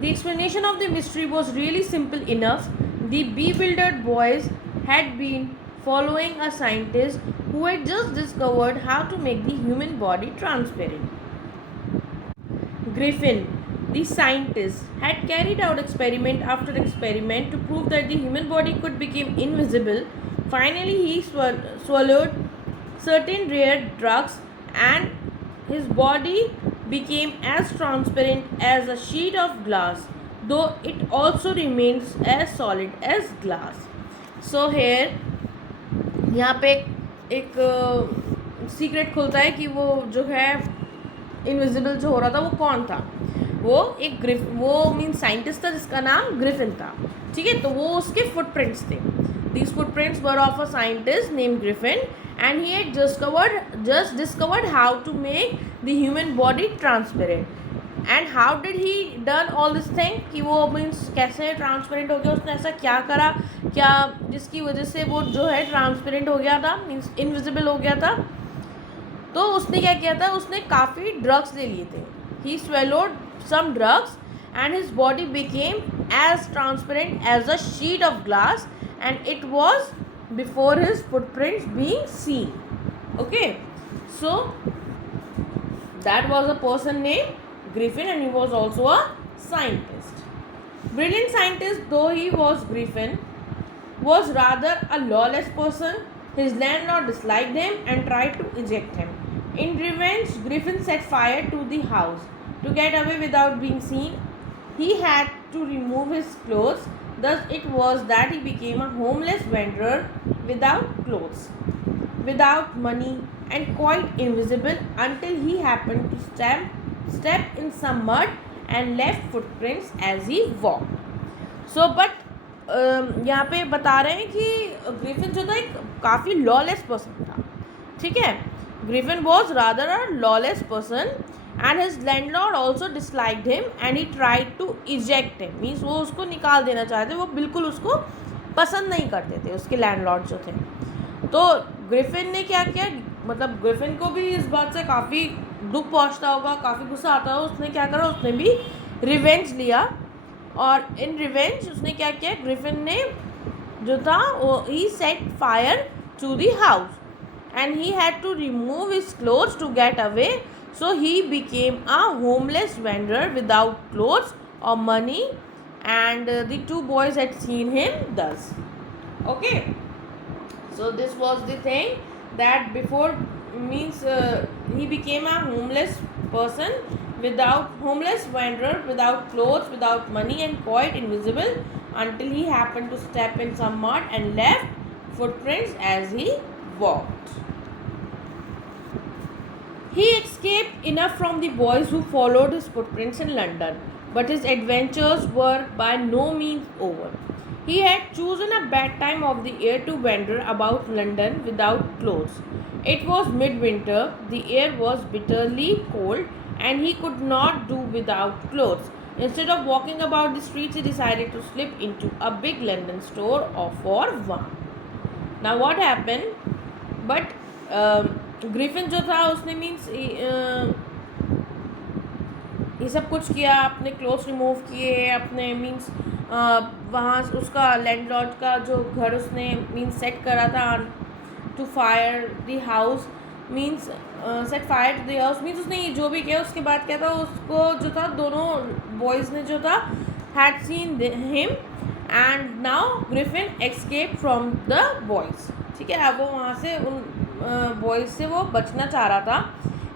The explanation of the mystery was really simple enough. The bewildered boys had been following a scientist who had just discovered how to make the human body transparent. Griffin, the scientist, had carried out experiment after experiment to prove that the human body could become invisible. Finally, he swallowed certain rare drugs and his body became as transparent as a sheet of glass, though it also remains as solid as glass. So here यहाँ पे एक सीक्रेट खुलता है कि वो जो है इनविजिबल जो हो रहा था वो कौन था. वो एक वो मीन साइंटिस्ट था जिसका नाम ग्रिफिन था. ठीक है, तो वो उसके फुटप्रिंट्स थे. These footprints were of a scientist name Griffin and he had just discovered how to make the human body transparent. And how did he done all this thing कि वो मीन्स कैसे ट्रांसपेरेंट हो गया, उसने ऐसा क्या करा क्या जिसकी वजह से वो जो है ट्रांसपेरेंट हो गया था, मीन्स इनविजिबल हो गया था. तो उसने क्या किया था, उसने काफ़ी ड्रग्स ले लिए थे. He swallowed some drugs and his body became as transparent as a sheet of glass and it was before his footprints being seen. Okay, so that was a person name Griffin and he was also a scientist. Brilliant scientist though he was, Griffin was rather a lawless person. His landlord disliked him and tried to eject him. In revenge, Griffin set fire to the house. To get away without being seen, he had to remove his clothes. Thus it was that he became a homeless wanderer without clothes, without money and quite invisible until he happened to step in some mud and left footprints as he walked. So but यहाँ पे बता रहे हैं कि ग्रिफिन जो था एक काफ़ी लॉलेस पर्सन था. ठीक है, Griffin was rather a lawless person and his landlord also disliked him and he tried to eject him. Means वो उसको निकाल देना चाहते, वो बिल्कुल उसको पसंद नहीं करते थे उसके लैंडलॉर्ड जो थे. तो ग्रिफिन ने क्या किया, मतलब ग्रिफिन को भी इस बात से काफ़ी दुख पहुंचता होगा, काफ़ी गुस्सा आता होगा. उसने क्या करा, उसने भी रिवेंज लिया और इन रिवेंज उसने क्या किया, ग्रिफिन ने जो था वो he set fire to the house and he had to remove his clothes to get away. So he became a homeless vendor without clothes और money and the two boys had seen him thus. Okay, so this was the thing that before means he became a homeless person, homeless wanderer without clothes, without money and quite invisible until he happened to step in some mud and left footprints as he walked. He escaped enough from the boys who followed his footprints in London, but his adventures were by no means over. He had chosen a bad time of the year to wander about London without clothes. It was midwinter, the air was bitterly cold, and he could not do without clothes. Instead of walking about the streets, he decided to slip into a big London store for warmth. Now what happened? But Griffin जो था उसने मीन्स ये सब कुछ किया, अपने clothes remove किए, अपने मीन्स वहाँ उसका लैंडलॉर्ड का जो घर उसने मीन्स सेट करा था to fire the house, means set fire to the house means उसने ये जो भी किया उसके बाद क्या था, उसको जो था दोनों बॉयज़ ने जो था had seen him and now Griffin escape from the boys. ठीक है, अब वो वहाँ से उन बॉयज़ से वो बचना चाह रहा था.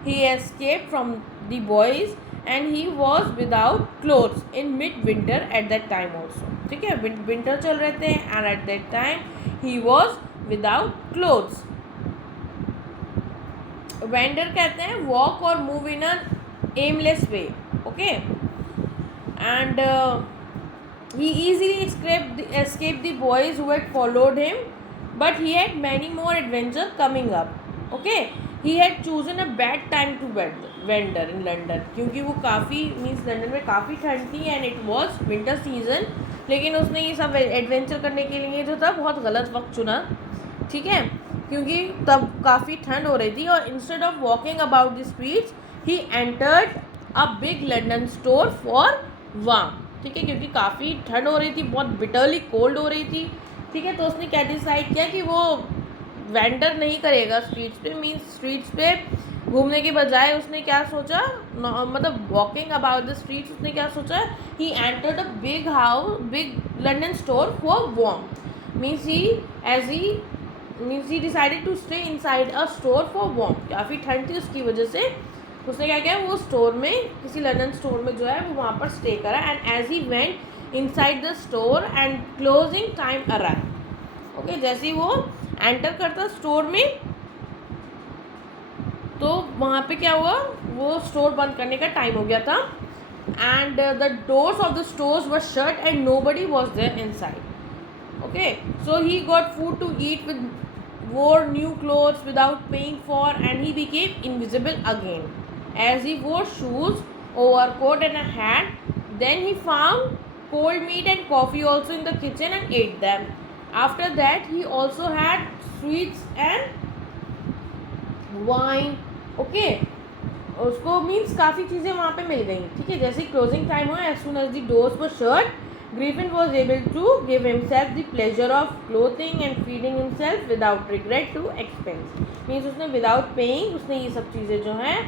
He escape from the boys and he was without clothes in mid winter at that time also. ठीक है, winter चल रहे थे and at that time he was without clothes. wander कहते हैं walk or move in an aimless way. Okay, and he easily escaped the boys who had followed him, but he had many more adventures coming up. Okay, he had chosen a bad time to wander in London क्योंकि वो काफ़ी means London में काफ़ी ठंड थी and it was winter season. लेकिन उसने ये सब एडवेंचर करने के लिए जो था बहुत गलत वक्त चुना. ठीक है, क्योंकि तब काफ़ी ठंड हो रही थी और instead of walking about the streets he entered a big London store for warm. ठीक है, क्योंकि काफ़ी ठंड हो रही थी, बहुत बिटरली कोल्ड हो रही थी, ठीक है। तो उसने क्या डिसाइड किया कि वो वेंडर नहीं करेगा स्ट्रीट्स पे, मीन्स स्ट्रीट्स पे घूमने के बजाय उसने क्या सोचा, मतलब वॉकिंग अबाउट द स्ट्रीट्स, उसने क्या सोचा, he entered a big London store for warm, means he decided to stay inside a store for warm. काफ़ी ठंड थी, उसकी वजह से उसने क्या किया, वो स्टोर में, किसी लंदन स्टोर में जो है वो वहाँ पर स्टे करा। And as he went inside the store and closing time arrive, okay, जैसे ही वो एंटर करता स्टोर में तो वहाँ पे क्या हुआ, वो स्टोर बंद करने का टाइम हो गया था। And the doors of the stores were shut and nobody was there inside, okay, so he got food to eat with, wore new clothes without paying for, and he became invisible again as he wore shoes, overcoat and a hat. Then he found cold meat and coffee also in the kitchen and ate them. After that he also had sweets and wine, okay, उसको means काफ़ी चीज़ें वहाँ पे मिल गई, ठीक है। जैसे क्लोजिंग टाइम हुआ, as soon as the doors were shut, Griffin was able to give himself the pleasure of clothing and feeding himself without regret to expense. Means उसने without paying उसने ये सब चीज़ें जो हैं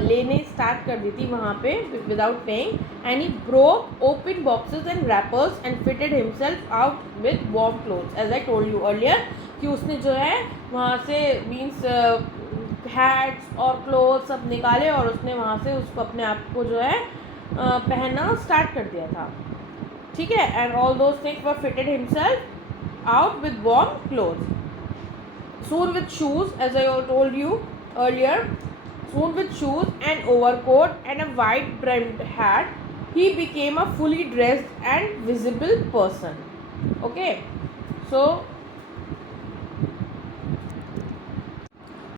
लेने स्टार्ट कर दी थी वहाँ पे without paying, and he broke open boxes and wrappers and fitted himself out with warm clothes, as I told you earlier कि उसने जो है वहाँ से मीन्स हैट्स और क्लोथ सब निकाले और उसने वहाँ से उसको अपने आप को जो है पहनना स्टार्ट कर दिया था, ठीक है। And all those things were fitted himself out with warm clothes, soon with shoes, as I told you earlier, soon with shoes and overcoat and a white brimmed hat, he became a fully dressed and visible person, okay. So